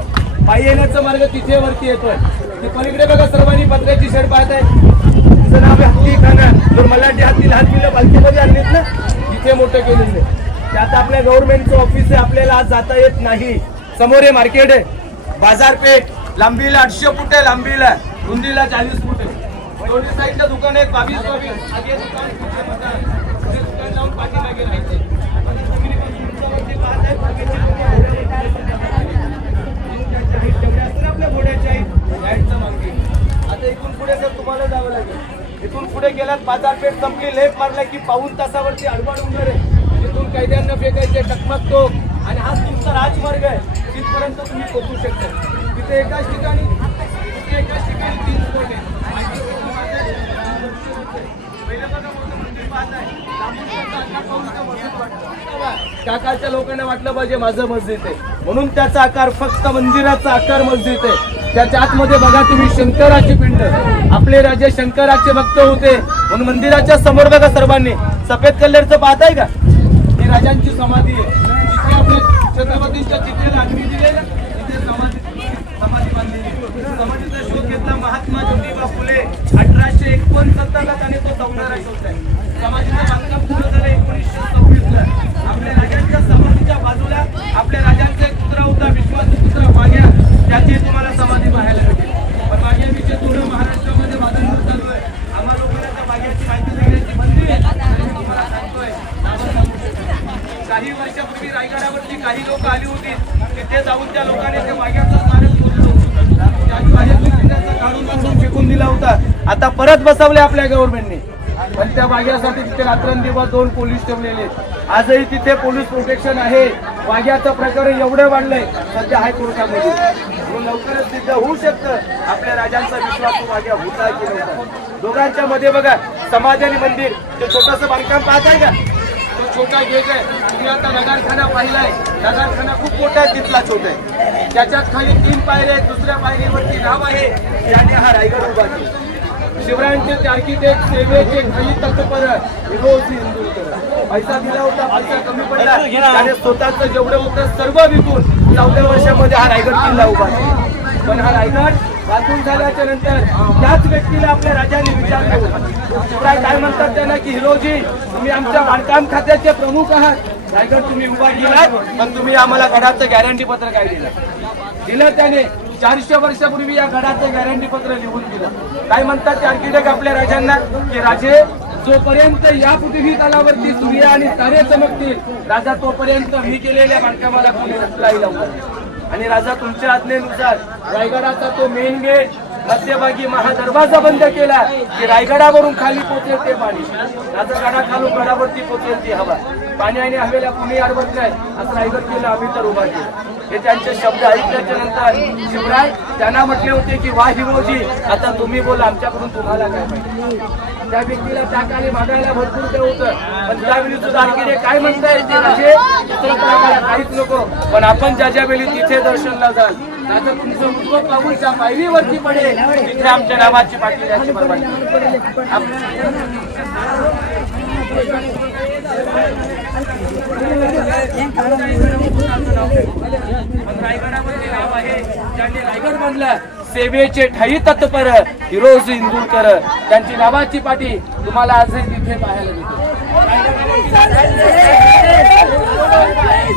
पायी येण्याचा मार्ग तिथे वरती येतोय. ती पलीकडे बघा सर्वांनी पत्र्याची शेड पाहताय. तिचं नाव आहे हत्ती खाना. जर मलाठी हत्ती लहान पिल्लं पालखीमध्ये आणलीत ना, तिथे मोठं केलेलं आहे. ते आता आपल्या गव्हर्नमेंटचं ऑफिस आहे, आपल्याला आज जाता येत नाही. समोर हे मार्केट आहे, बाजारपेठ. लांबीला 800 फूट आहे, लांबीला रुंदीला 40 फूट आहे. दोन्ही साईडला दुकान आहेत, 22 आगे दुकान, पुढे दुकान लावून पाठीमागे राहायचे. आपल्या घोड्याच्या आता इथून पुढे सर तुम्हाला जावं लागेल. इथून पुढे गेलात, बाजारपेठ संपली, लेफ्ट मारला की पाऊण तासावरती अडवाड उंगर आहे. तिथून कैद्यांना फेकायचे टकमक टोक, आणि हा तुमचा राजमार्ग आहे. तिथपर्यंत तुम्ही पोहोचू शकता. तिथे एकाच ठिकाणी 3 स्पॉट आहे. पहिलं बघा मोठं मंदिर पाहत आहे, काकाच्या लोकांना वाटलं पाहिजे माझं मस्जिद आहे म्हणून त्याचा आकार फक्त मंदिराचा आकार मस्जिद आहे. त्याच्या आतमध्ये बघा तुम्ही शंकराची पिंड, आपले राजे शंकराचे भक्त होते म्हणून मंदिराच्या समोर बघा सर्वांनी सफेद कलरचं पाहताय का, ही राजांची समाधी आहे. जिथे आपल्या छत्रपतींच्या चिठ्ठीला अग्नी दिले ना, तिथे समाधी बांधलेली. समाधीचा शोध घेतला महात्मा ज्योतिबा फुले 1869ला त्याने तो सौंदर्य शोधलाय. समाधीचं बांधकाम पूर्ण झालं 1926ला. आपल्या राजांच्या समाधीच्या बाजूला आपल्या राजांचा एक पुत्र होता, विश्वासू पुत्र वाघ्या, त्याची तुम्हाला समाधी पाहायला भेटेल. पण वाघ्याविषयी थोडं महाराष्ट्रामध्ये वादंग चालू आहे. आम्हाला लोकांना त्या वाघ्याची माहिती देण्याची बंदी आहे. तुम्हाला सांगतोय, काही वर्षापूर्वी रायगडावरती काही लोक आली होती. तिथे जाऊन त्या लोकांनी त्या वाघ्याचं स्मारक काढून फेकून दिला होता. आता परत बसवले आपल्या गव्हर्नमेंटने, पण त्या वाघ्यासाठी तिथे रात्रंदिवस 2 पोलीस ठेवलेले. आजही तिथे पोलीस प्रोटेक्शन आहे. वाघ्याचं प्रकरण एवढं वाढलंय सध्या हायकोर्टामध्ये, लवकरच सिद्ध होऊ शकतं आपल्या राजांचा विश्वासू वाघ्या होता की नव्हता. दोघांच्या मध्ये बघा समाज आणि मंदिर, ते छोटंसं बांधकाम पाहताय का, तो छोटा गेट आहे. तुम्ही आता नगारखाना पाहिलाय, नगारखाना खूप मोठा आहे, तिथला छोटा आहे. त्याच्यात खाली 3 पायऱ्या आहेत, दुसऱ्या पायरीवरती नाव आहे, त्याने हा रायगड उभा केला. शिवरायांचे आर्किटेक्ट सेवेचे काही तत्पर हिरोजी इंदुरकर. पैसा दिला होता, पैसा कमी पडला, त्याने स्वतःचं जेवढं होतं सर्व विकून 14 वर्षामध्ये हा रायगड किल्ला उभा केला. पण हा रायगड बांधून झाल्याच्या नंतर त्याच व्यक्तीला आपल्या राजाने विचारलं, शिवराय काय म्हणतात त्यांना की हिरोजी तुम्ही आमच्या बांधकाम खात्याचे प्रमुख आहात, रायगड तुम्ही उभा केलात, पण तुम्ही आम्हाला गडाचं गॅरंटी पत्र काय दिलं त्याने. 400 वर्षापूर्वी या गडाचं गॅरंटी पत्र लिहून दिलं. काय म्हणतात ते आर्किटेक्ट आपल्या राजांना की राजे जोपर्यंत या पृथ्वी तलावरती सूर्य आणि तारे चमकतील, राजा तोपर्यंत मी केलेल्या बांधकामाला कोणी नाही लावणार. आणि राजा तुमच्या आज्ञेनुसार रायगडाचा तो मेन गेट मध्यभागी महादरवाजा बंद केला की रायगडावरून खाली पोचेल ते पाणी, राजा गडा खालून गडावरती पोचेल ती हवा. पाणी आणि हवेला कुणी अडवत नाही असं रायगड केलं, आम्ही तर उभा केला. हे त्यांचे शब्द ऐकल्याच्या नंतर शिवराय त्यांना म्हटले होते की वा हिरोजी आता तुम्ही बोला, आमच्याकडून तुम्हाला काय पाहिजे. त्या व्यक्तीला त्याकाळी मागायला भरपूर ते होतं, पण त्यावेळी सुद्धा आर्किटेक्ट काय म्हणता येते राजे काहीच नको, पण आपण ज्या वेळी तिथे दर्शनला जाल त्याचं तुमचं उद्भव पाहून त्या पायरीवरती पडेल, तिथे आमच्या नावाची पाठी द्यायची परवानगी. रायगडावरती नाव आहे, ज्यांनी रायगड बांधला सेवेचे ठाई तत्पर हिरोजी इंदुरकर, त्यांची नावाची पाठी तुम्हाला आजही तिथे पाहायला मिळते.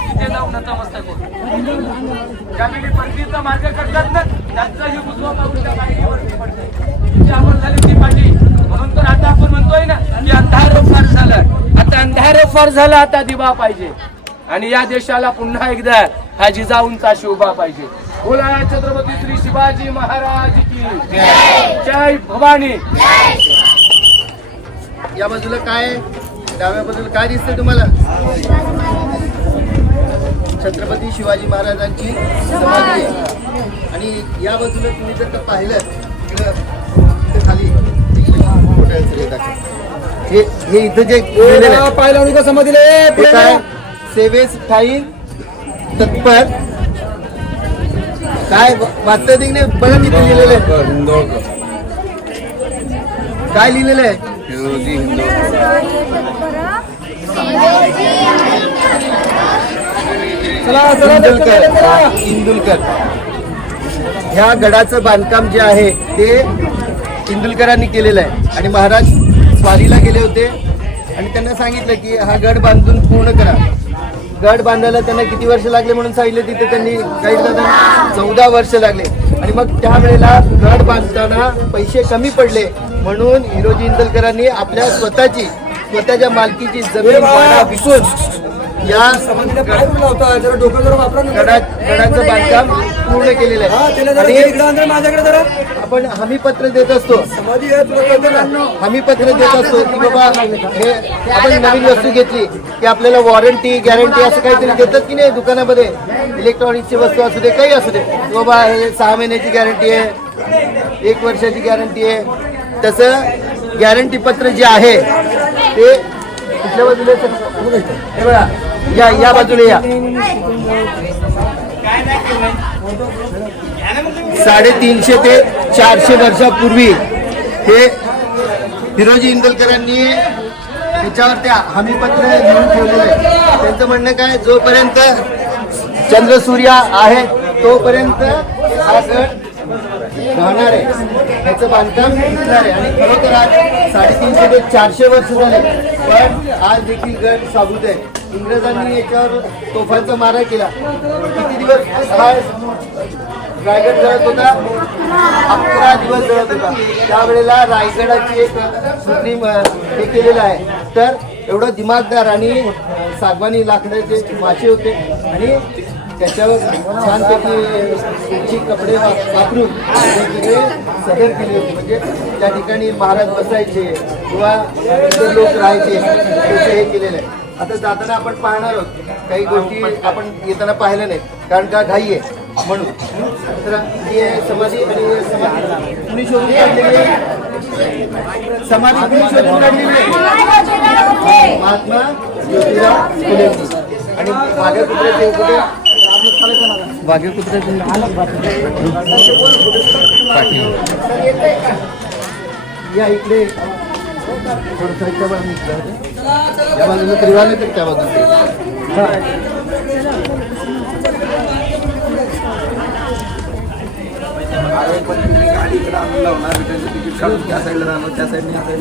तिथे जाऊन नतमस्तक होतो. ज्यावेळी परतीचा मार्ग करतात ना, त्यांचाही उजवा पाऊल त्या पायरीवरती पडते. तिथे आपण झाली ती पाठी. म्हणून तर आता आपण म्हणतोय ना की अंधार फार झालं, आता अंधार फार झाला, आता दिवा पाहिजे. आणि या देशाला पुन्हा एकदा हा जिजाऊंचा शोभा पाहिजे. बोला छत्रपती श्री शिवाजी महाराज की जय भवानी. या बाजूला काय, डाव्या बाजूला काय दिसतंय तुम्हाला? छत्रपती शिवाजी महाराजांची समाधी आहे. आणि या बाजूला तुम्ही जर का पाहिलं इकडं खाली हे इथं जे पाहिलं समाधीला काय सेवेस ठाई तत्पर काय वाचता येते की नाही बघा तिथे लिहिलेलं आहे. काय लिहिलेलं आहे? इंदुलकर. ह्या गडाचं बांधकाम जे आहे ते इंदुलकरांनी केलेलं आहे आणि महाराज स्वारीला गेले होते आणि त्यांना सांगितलं की हा गड बांधून पूर्ण करा. गड बांधायला त्यांना किती वर्ष लागले म्हणून सांगितले, तिथे त्यांनी सांगितलं 14 वर्ष लागले. आणि मग त्यावेळेला गड बांधताना पैसे कमी पडले म्हणून हिरोजी इंदलकरांनी आपल्या स्वतःच्या मालकीची जमीन वाडा विकून या गडाचं बांधकाम पूर्ण केलेलं आहे. आणि आपण हमी पत्र देत असतो की बाबा हे आपण नवीन वस्तू घेतली की आपल्याला वॉरंटी गॅरंटी असं काहीतरी देतात की नाही दुकानामध्ये. इलेक्ट्रॉनिक्सची वस्तू असू दे काही असू दे, बाबा हे 6 महिन्याची गॅरंटी आहे, 1 वर्षाची गॅरंटी आहे. तसं गॅरंटी पत्र जे आहे ते कुठल्या बाजूला हे बघा, या बाजूला या. 350 ते 400 वर्षापूर्वी हे हिरोजी इंदलकरांनी त्याच्यावर ते हमीपत्र लिहून ठेवलेलं आहे. त्यांचं म्हणणं काय, जोपर्यंत चंद्र सूर्य आहे तोपर्यंत हा गड राहणार आहे, त्याचं बांधकाम दिसणार आहे. आणि खरोखर आज 350 ते 400 वर्ष झाले पण आज देखील गड साबूत आहे. इंग्रजांनी याच्यावर तोफांचा मारा केला. किती दिवस हा रायगड जळत होता? 11 दिवस जळत होता. त्यावेळेला रायगडाची एक कृत्रिम हे केलेलं आहे. तर एवढं दिमागदार आणि सागवानी लाकडाचे मासे होते आणि त्याच्यावर छानपैकी कपडे वापरून वेगवेगळे सदर केले होते. म्हणजे त्या ठिकाणी महाराज बसायचे किंवा इतर लोक राहायचे त्याचे हे केलेलं आहे. आता जाताना आपण पाहणार आहोत काही गोष्टी आपण येताना पाहिल्या नाहीत कारण का घाई आहे म्हणून. तर ही आहे समाधी आणि समाधी कुणी शोधून काढलेली आहे? समाधी कुणी शोधून काढलेली आहे? महात्मा ज्योतिराव फुलेंची. आणि वाघ्या कुत्र्याचे कुठे वाघ्या कुत्र्याचे या इकडे थोडं या बाजूला त्रिवाले तर त्या बाजूला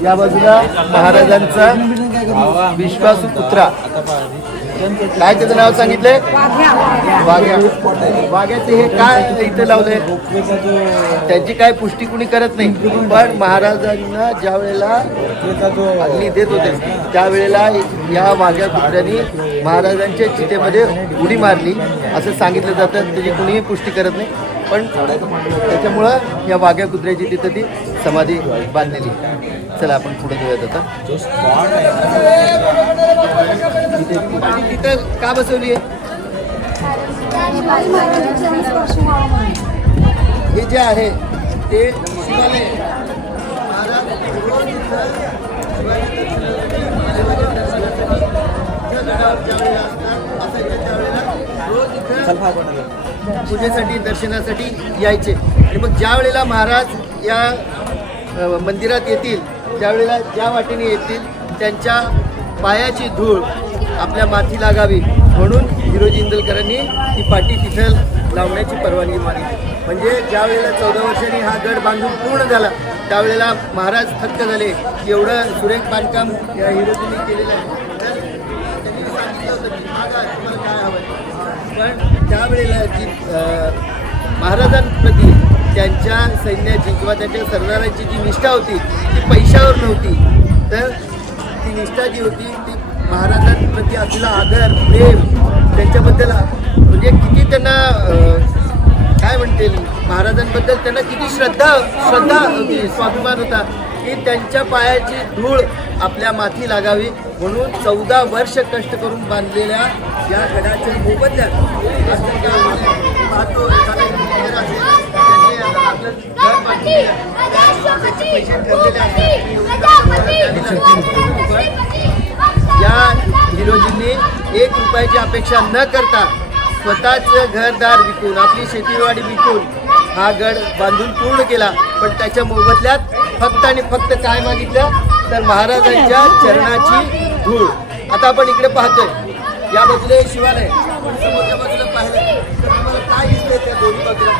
या बाजूला महाराजांचा विश्वासू पुत्रा, काय त्याचं नाव सांगितलंय? वाघ्या. वाघ्याचे हे काय इथे लावलंय? त्यांची काय पुष्टी कुणी करत नाही. पण महाराजांना ज्या वेळेला अग्नी देत होते त्यावेळेला या वाघ्या कुत्र्यांनी महाराजांच्या चितेमध्ये उडी मारली असं सांगितलं जातं. त्याची कुणीही पुष्टी करत नाही. पण त्याच्यामुळं या वाघ्या कुत्र्याची तिथं ती समाधी बांधलेली. चला आपण पुढे जाऊयात आता. तिथं का बसवली आहे? हे जे आहे ते शिवालय पूजेसाठी दर्शनासाठी यायचे. आणि मग ज्या वेळेला महाराज या मंदिरात येतील त्यावेळेला ज्या वाटेने येतील त्यांच्या पायाची धूळ आपल्या माथी लागावी म्हणून हिरोजी इंदलकरांनी ती पाटी तिथं लावण्याची परवानगी मागितली. म्हणजे ज्या वेळेला 14 वर्षांनी हा गड बांधून पूर्ण झाला त्यावेळेला महाराज थक्क झाले की एवढं सुरेख बांधकाम या हिरोजींनी केलेलं आहे. तर त्यांनी सांगितलं होतं की हा गड तुम्हाला काय हवं. पण त्यावेळेला जी महाराजांप्रती त्यांच्या सैन्याची किंवा त्यांच्या सरदारांची जी निष्ठा होती ती पैशावर नव्हती. तर ती निष्ठा जी होती ती महाराजांप्रती असलेला आदर प्रेम त्यांच्याबद्दल म्हणजे किती त्यांना काय म्हणतील महाराजांबद्दल त्यांना किती श्रद्धा होती, स्वाभिमान होता की त्यांच्या पायाची धूळ आपल्या माथी लागावी म्हणून 14 वर्ष कष्ट करून बांधलेल्या या गडाच्या मोबदल्यात या हिरोजींनी 1 रुपयाची अपेक्षा न करता स्वतःच घरदार विकून आपली शेतीवाडी विकून हा गड बांधून पूर्ण केला. पण त्याच्या मोबदल्यात फक्त आणि फक्त काय मागितलं तर महाराजांच्या चरणाची धूळ. आता आपण इकडे पाहतोय या बाजूला हे शिवालय, पण समोरच्या बाजूला पाहिलं तर तुम्हाला काय दिसतंय त्या दोन्ही बाजूला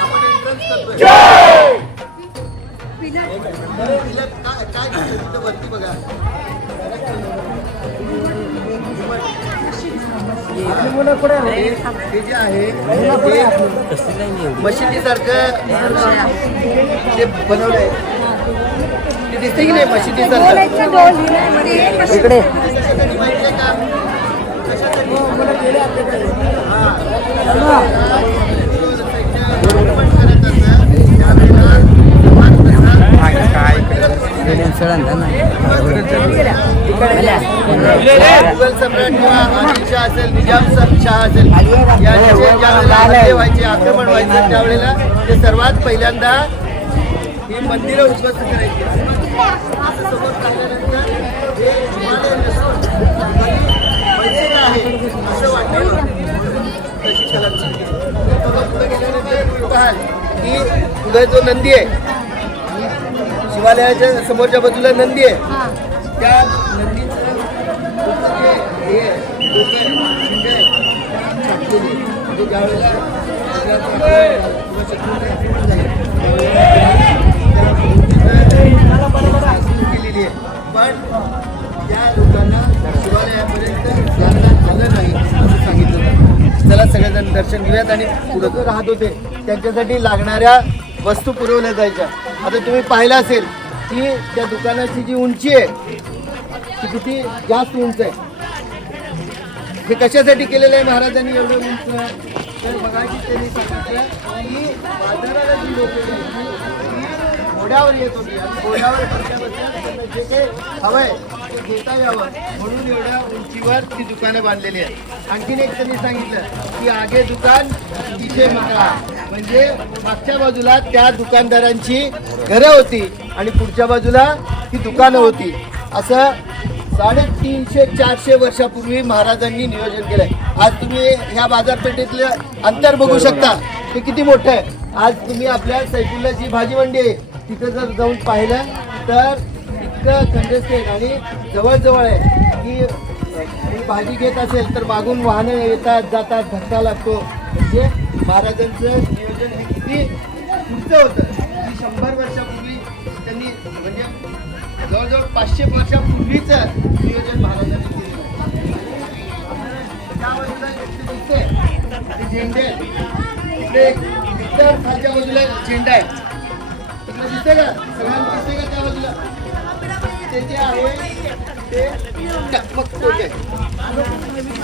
आपण एंट्रन्स करतोय. काय दिसतंय तिथं वरती बघा. हे जे आहे ते मशिदीसारखं ते बनवलंय. ते दिसते की नाही मशिदीसारखं. इकडे माहितीये का मुघल सम्राट किंवा आदिलशाह असेल, निजामशाह असेल, यांचे व्हायचे आक्रमण व्हायचं त्यावेळेला ते सर्वात पहिल्यांदा ही मंदिरं उद्ध्वस्त करायची. असं समोर टाकल्यानंतर हे हिमालय नसून मैसूर आहे असं वाटलं. तशी कलाकृती पुढे गेल्यानंतर पाहाल की पुढे जो नंदी आहे शिवालयाच्या समोरच्या बाजूला नंदी आहे. त्या नंदीचं हे ज्यावेळेला केलेली आहे, पण त्या लोकांना शिवालयापर्यंत जाता आलं नाही असं सांगितलं. चला सगळेजण दर्शन घेऊयात. आणि पुढे जो राहत होते त्यांच्यासाठी लागणाऱ्या वस्तू पुरवल्या जायच्या. आता तुम्ही पाहिलं असेल की त्या दुकानाची जी उंची आहे ती किती जास्त उंच आहे. हे कशासाठी केलेलं आहे महाराजांनी एवढं उंच? तर मगाशी त्यांनी सांगितलं की बाजाराला जी लोकं घोड्यावर येत होती आणि घोड्यावर त्यांना जे काही हवंय ते घेता यावं म्हणून एवढ्या उंचीवर ती दुकानं बांधलेली आहेत. आणखीन एक त्यांनी सांगितलं की आगे दुकान तिथे मकान, म्हणजे मागच्या बाजूला त्या दुकानदारांची घरं होती आणि पुढच्या बाजूला ही दुकानं होती. असं 350-400 वर्षापूर्वी महाराजांनी नियोजन केलंय. आज तुम्ही ह्या बाजारपेठेतलं अंतर बघू शकता ते किती मोठं आहे. आज तुम्ही आपल्या सैफुल्लाची भाजी मंडी आहे तिथं जर जाऊन पाहिलं तर इतकं कंजेस्टेड आणि जवळजवळ आहे की कोणी भाजी घेत असेल तर मागून वाहनं येतात जातात, धक्का लागतो. म्हणजे महाराजांचं नियोजन हे किती पुढचं होतं की 100 वर्षापूर्वी त्यांनी, म्हणजे जवळजवळ 500 वर्षापूर्वीचं नियोजन महाराजांनी केलेलं आहे. त्या बाजूला दिसते झेंडे, इकडे इतर खालच्या बाजूला झेंडा आहे. तिकडे दिसते का सगळ्यांना दिसते का त्या बाजूला? ते जे आहे ते टकमक तोक आहे.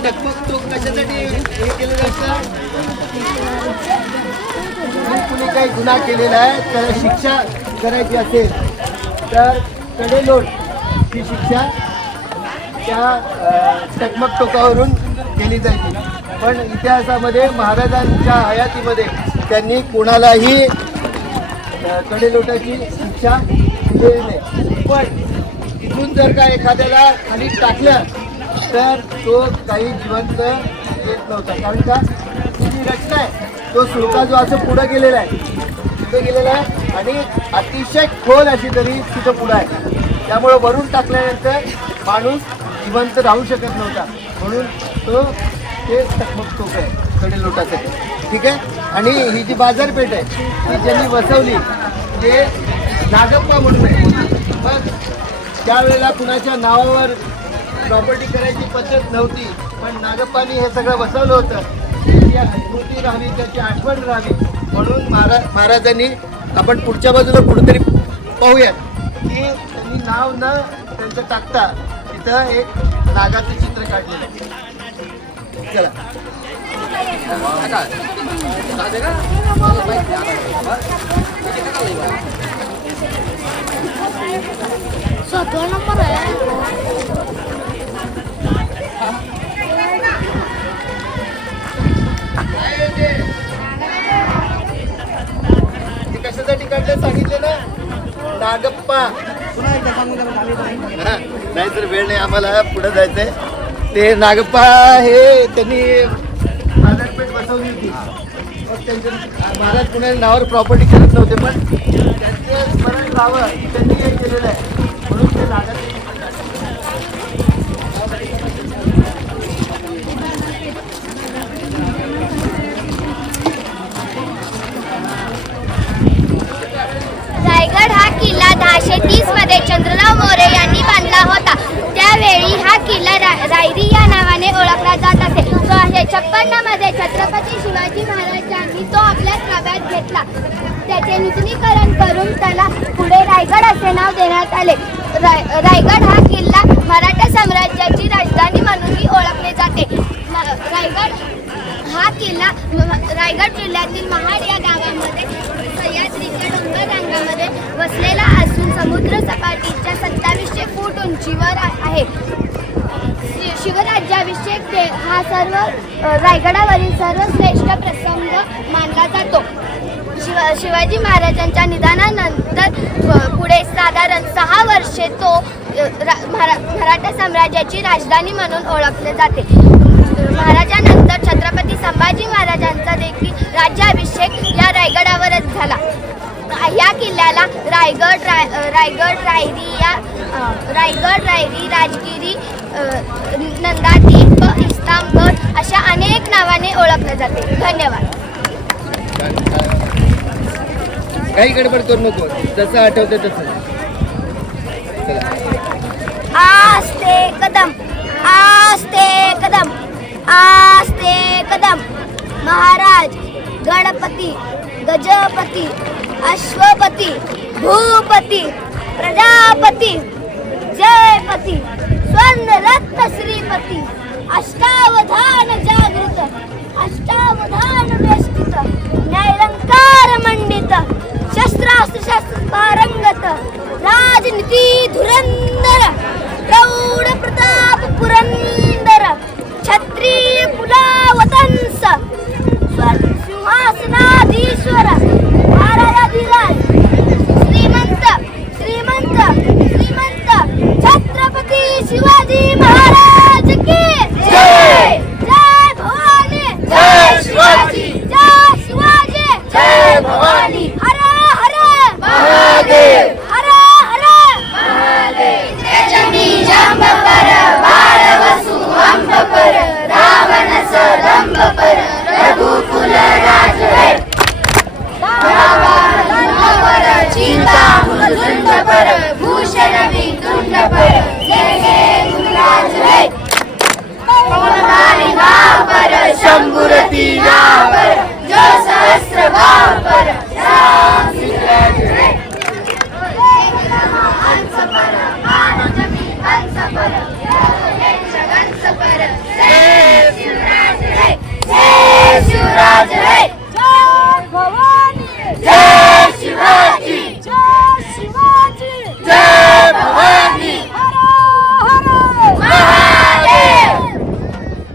टकमक तोक कशासाठी हे केलेलं असतं? कुणी काही गुन्हा केलेला आहे तर शिक्षा करायची असेल तर कडेलोट ही शिक्षा त्या टकमक टोकावरून केली जायची. पण इतिहासामध्ये महाराजांच्या हयातीमध्ये त्यांनी कोणालाही कडेलोटाची शिक्षा दिलेली नाही. पण तिथून जर का एखाद्याला खाली टाकलं तर तो काही जिवंत येत नव्हता. कारण का जी रचना आहे तो सुळका जो असं पुढं गेलेला आहे, तिथं गेलेला आहे आणि अतिशय खोल अशी तरी तिथं पुढं आहे. त्यामुळं वरून टाकल्यानंतर माणूस जिवंत राहू शकत नव्हता. म्हणून तो ते टकमक टोक आहे कडेलोटासाठी. ठीक आहे. आणि ही जी बाजारपेठ आहे ती ज्यांनी बसवली ते नागप्पा म्हणून आहे. मग त्यावेळेला कुणाच्या नावावर प्रॉपर्टी करायची पद्धत नव्हती, पण नागप्पानी हे सगळं बसवलं होतं. त्याची स्मृती राहावी, त्याची आठवण राहावी म्हणून महाराजांनी, आपण पुढच्या बाजूला कुठेतरी पाहूयात की त्यांनी नाव न त्यांचं टाकता तिथं एक नागाचं चित्र काढलेलं आहे. चला नंबर आहे. कशासाठी काढलं सांगितलं ना? नागप्पा हा, नाहीतर वेळ नाही आम्हाला पुढे जायचंय. ते नागप्पा हे त्यांनी बाजारपेठ बसवली होती. मग त्यांचे महाराज कुणाच्या नावावर प्रॉपर्टी करत नव्हते, पण त्यांचे स्मरण व्हावं त्यांनी हे केलेलं आहे म्हणून ते लागत. रायगड हा किल्ला 1030 मध्ये चंद्रराव मोरे यांनी बांधला होता. त्यावेळी हा किल्ला रायरी या नावाने ओळखला जात असे. 1656 मध्ये छत्रपती शिवाजी महाराजांनी तो आपल्या ताब्यात घेतला. त्याचे नूतनीकरण करून त्याला पुढे रायगड असे नाव देण्यात आले. रायगड हा किल्ला मराठा साम्राज्याची राजधानी म्हणूनही ओळखले जाते. रायगड हा किल्ला रायगड जिल्ह्यातील महाड या गावामध्ये सह्याद्रीच्या डोंगर रांगामध्ये वसलेला असून समुद्र सपाटीच्या 2700 फूट उंचीवर आहे. शिवराज्याभिषेक हा सर्व रायगडावरील सर्वश्रेष्ठ प्रसंग मानला जातो. शिवाजी महाराजांच्या निधनानंतर पुढे साधारण 6 वर्षे तो मराठा साम्राज्याची राजधानी म्हणून ओळखले जाते. महाराजांनंतर छत्रपती संभाजी महाराजांचा देखील राज्याभिषेक या रायगडावरच झाला. या किल्ल्याला रायगड, रायरी, राजगिरी, नंदादीप, इस्लामगड अशा अनेक नावाने ओळखले जाते. धन्यवाद. काही गडबड करू नको, जसं आठवतं तसं. आस्ते कदम, आस्ते कदम, आस्ते कदम. महाराज गणपती, गजपती, अश्वपती, भूपती, प्रजापती, जयपती, स्वर्णरत्न श्रीपती, अष्टावधान जागृत, अष्टावधान वेष्टित, न्यायलंकार मंडित, शस्त्रास्त्र पारंगत, राजनीती धुरंधर, प्रौढ प्रताप पुरंदर, क्षत्रिय कुलावतंस, सिंहासनाधीश्वर, महाराजाधिराज, श्रीमंत श्रीमंत श्रीमंत छत्रपती शिवाजी महाराज की जय. जय भवानी, जय शिवाजी, जय शिवाजी, जय भवानी. हर हर महादेव, हर हर महादेव. जमी जंब पर बाळ वसु अंब पर, रावण सदंब पर, रघुकुल राज है. पर चिंता मुलुंड पर, भूषण विदुंड पर, जय जय गुरुराज है. पर शंभुरती पर, जो सहस्र भाव पर, राम सिंहराज है. हंस पर मानजमी हंस पर, हंस पर, जय शिवराज है, जय शिवराज